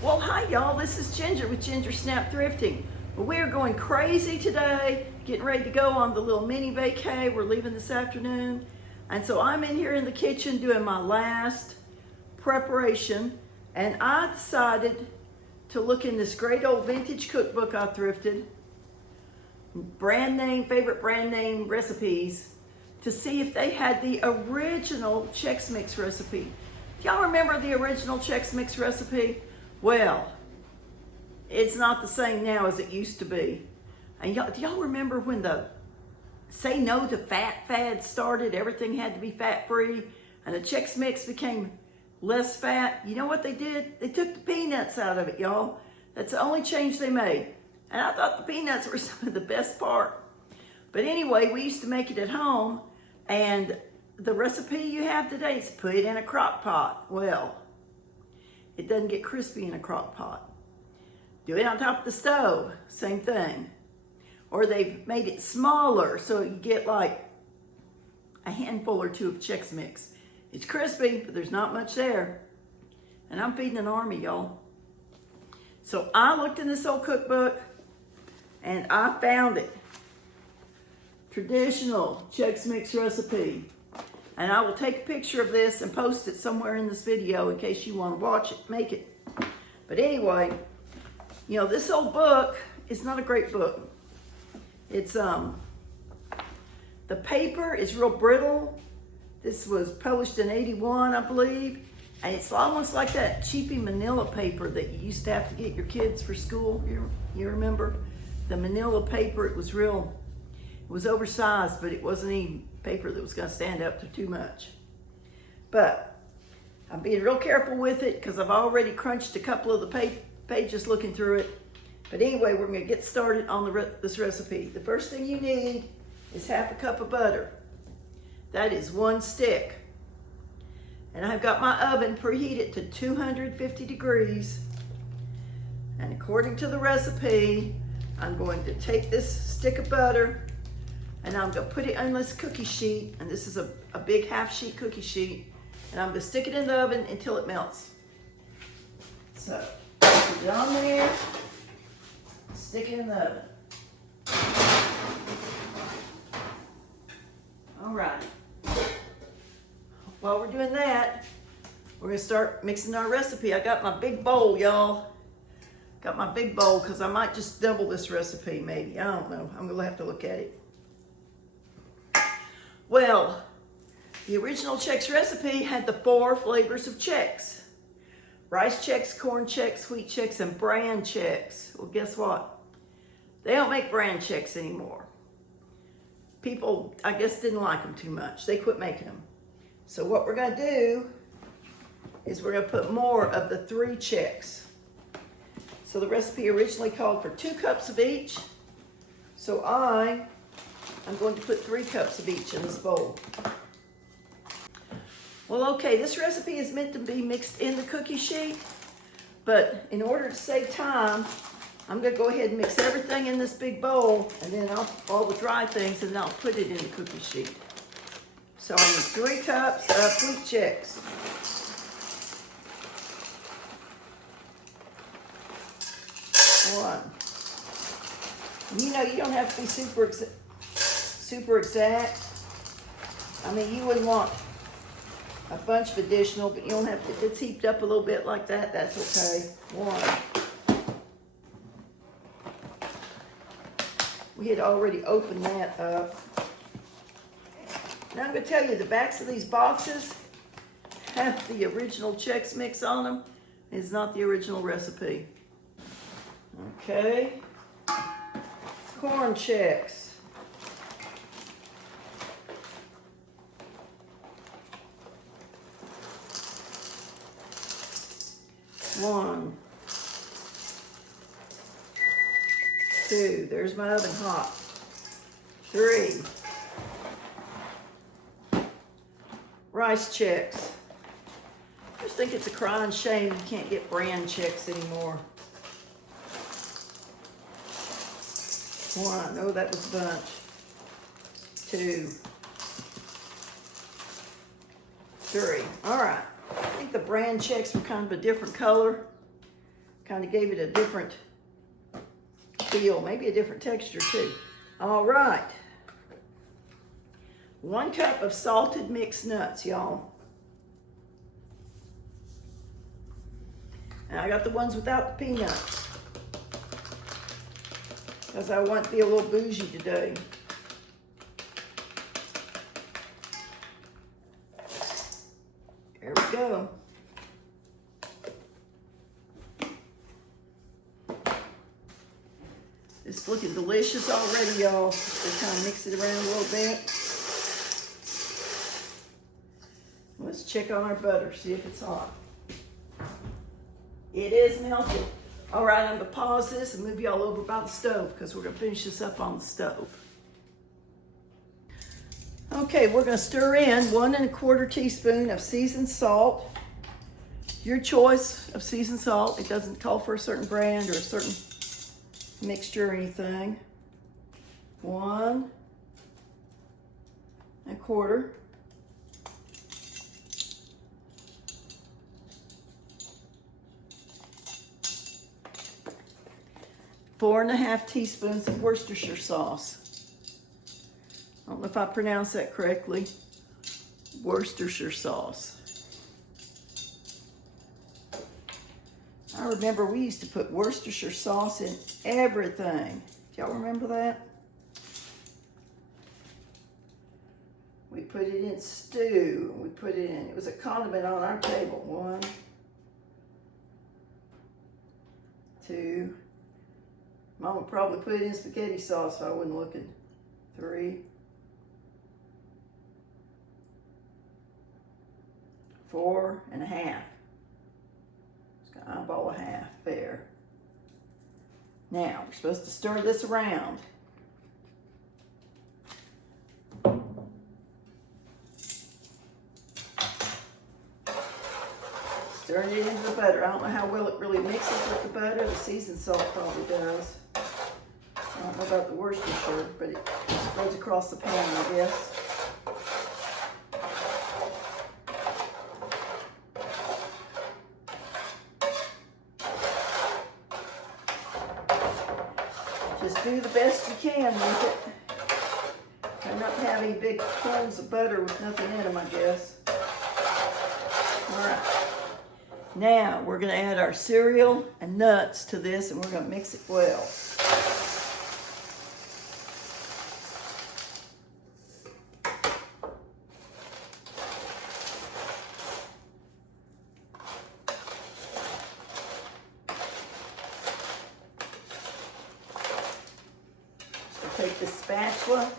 Well, hi y'all, this is Ginger with Ginger Snap Thrifting. Well, we are going crazy today, getting ready to go on the little mini vacay. We're leaving this afternoon. And so I'm in here in the kitchen doing my last preparation. And I decided to look in this great old vintage cookbook I thrifted, favorite brand name recipes, to see if they had the original Chex Mix recipe. Do y'all remember the original Chex Mix recipe? Well, it's not the same now as it used to be. And do y'all remember when the say no to fat fad started? Everything had to be fat free, and the Chex Mix became less fat. You know what they did? They took the peanuts out of it, y'all. That's the only change they made. And I thought the peanuts were some of the best part. But anyway, we used to make it at home, and the recipe you have today is put it in a crock pot. Well, it doesn't get crispy in a crock pot. Do it on top of the stove, same thing. Or they've made it smaller so you get like a handful or two of Chex Mix. It's crispy, but there's not much there. And I'm feeding an army, y'all. So I looked in this old cookbook and I found it. Traditional Chex Mix recipe. And I will take a picture of this and post it somewhere in this video in case you want to watch it, make it. But anyway, you know, this old book is not a great book. It's, the paper is real brittle. This was published in '81, I believe. And it's almost like that cheapy manila paper that you used to have to get your kids for school. You remember? The manila paper, it was oversized, but it wasn't any paper that was going to stand up to too much. But I'm being real careful with it because I've already crunched a couple of the pages looking through it. But anyway, we're going to get started on this recipe. The first thing you need is half a cup of butter. That is 1 stick. And I've got my oven preheated to 250 degrees. And according to the recipe, I'm going to take this stick of butter and I'm going to put it on this cookie sheet. And this is a big half sheet cookie sheet. And I'm going to stick it in the oven until it melts. So, put it on there. Stick it in the oven. All right. While we're doing that, we're going to start mixing our recipe. I got my big bowl, y'all. Got my big bowl because I might just double this recipe maybe. I don't know. I'm going to have to look at it. Well, the original Chex recipe had the 4 flavors of Chex. Rice Chex, corn Chex, wheat Chex, and bran Chex. Well, guess what? They don't make bran Chex anymore. People, I guess, didn't like them too much. They quit making them. So what we're going to do is we're going to put more of the 3 Chex. So the recipe originally called for 2 cups of each. So I'm going to put 3 cups of each in this bowl. Well, okay, this recipe is meant to be mixed in the cookie sheet, but in order to save time, I'm going to go ahead and mix everything in this big bowl, and then all the dry things, and then I'll put it in the cookie sheet. So I need 3 cups of wheat Chex. One. You know, you don't have to be super exact. I mean, you wouldn't want a bunch of additional, but you don't have to. If it's heaped up a little bit like that, that's okay. 1. We had already opened that up. Now I'm going to tell you, the backs of these boxes have the original Chex Mix on them. It's not the original recipe. Okay. Corn Chex. One, 2, there's my oven hot. 3, rice Chex. I just think it's a crying shame you can't get bran Chex anymore. 1, oh, that was a bunch. 2, 3. All right. I think the bran Chex were kind of a different color. Kind of gave it a different feel, maybe a different texture too. All right. 1 cup of salted mixed nuts, y'all. And I got the ones without the peanuts, because I want to be a little bougie today. There we go. It's looking delicious already, y'all. Just kind of mix it around a little bit. Let's check on our butter, see if it's hot. It is melted. All right, I'm gonna pause this and move y'all over by the stove because we're gonna finish this up on the stove. Okay, we're gonna stir in 1 1/4 teaspoon of seasoned salt. Your choice of seasoned salt. It doesn't call for a certain brand or a certain mixture or anything. 1 1/4. 4 1/2 teaspoons of Worcestershire sauce. I don't know if I pronounced that correctly. Worcestershire sauce. I remember we used to put Worcestershire sauce in everything. Do y'all remember that? We put it in stew. We put it in, it was a condiment on our table. 1, 2. Mama probably put it in spaghetti sauce if I wasn't looking. 3, 4 1/2. Just gonna eyeball 1/2 there. Now we're supposed to stir this around. Stirring it into the butter. I don't know how well it really mixes with the butter. The seasoned salt probably does. I don't know about the Worcestershire, but it spreads across the pan, I guess. Just do the best you can with it. Try not to have any big clones of butter with nothing in them, I guess. All right. Now we're going to add our cereal and nuts to this, and we're going to mix it well. Take this spatula.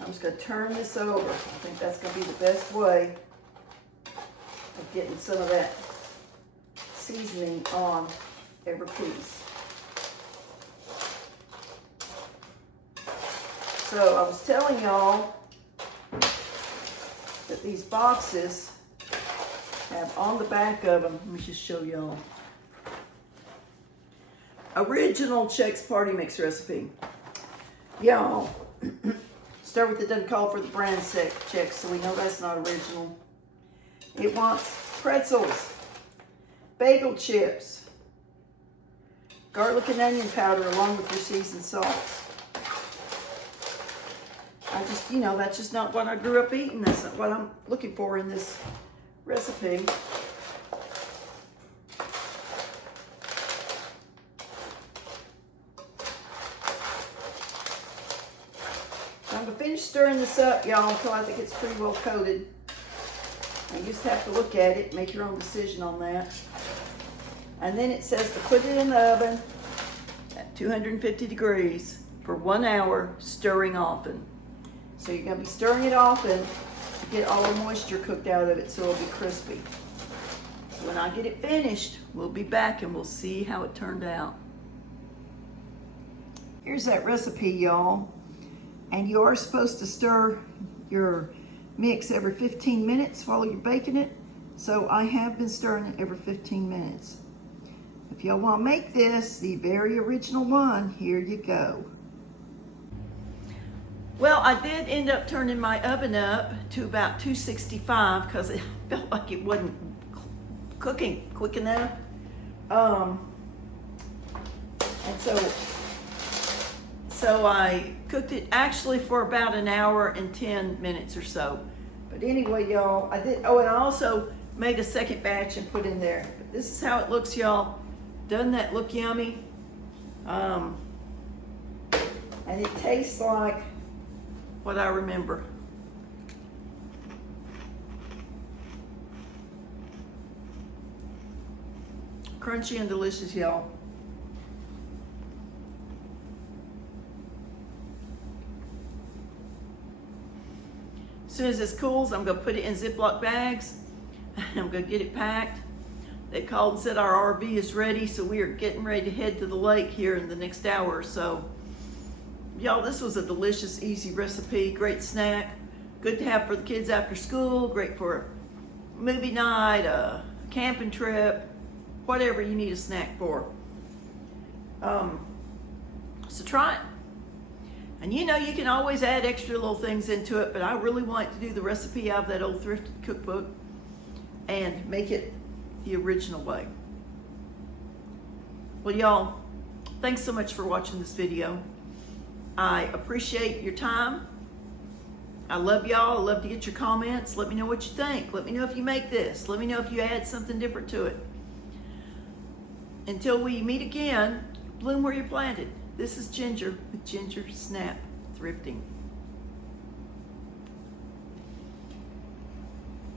I'm just going to turn this over. I think that's going to be the best way of getting some of that seasoning on every piece. So I was telling y'all that these boxes have on the back of them, let me just show y'all, original Chex party mix recipe. Y'all, start with it doesn't call for the brand Chex, so we know that's not original. It wants pretzels, bagel chips, garlic and onion powder along with your seasoned salt. I just, you know, that's just not what I grew up eating. That's not what I'm looking for in this recipe. I'm going to finish stirring this up, y'all, until I think it's pretty well coated. You just have to look at it, make your own decision on that. And then it says to put it in the oven at 250 degrees for 1 hour, stirring often. So you're going to be stirring it often to get all the moisture cooked out of it so it'll be crispy. So when I get it finished, we'll be back and we'll see how it turned out. Here's that recipe, y'all. And you are supposed to stir your mix every 15 minutes while you're baking it. So I have been stirring it every 15 minutes. If y'all want to make this the very original one, here you go. Well, I did end up turning my oven up to about 265 because it felt like it wasn't cooking quick enough. And so I cooked it actually for about an hour and 10 minutes or so. But anyway, y'all, I did, oh, and I also made a second batch and put in there. But this is how it looks, y'all. Doesn't that look yummy? And it tastes like what I remember. Crunchy and delicious, y'all. As soon as this cools, I'm gonna put it in Ziploc bags. I'm gonna get it packed. They called and said our RV is ready, so we are getting ready to head to the lake here in the next hour or so. Y'all, this was a delicious, easy recipe, great snack. Good to have for the kids after school, great for a movie night, a camping trip, whatever you need a snack for. So try it. And you know, you can always add extra little things into it, but I really want to do the recipe out of that old Thrifting cookbook and make it the original way. Well, y'all, thanks so much for watching this video. I appreciate your time. I love y'all. I love to get your comments. Let me know what you think. Let me know if you make this. Let me know if you add something different to it. Until we meet again, bloom where you're planted. This is Ginger with Ginger Snap Thrifting.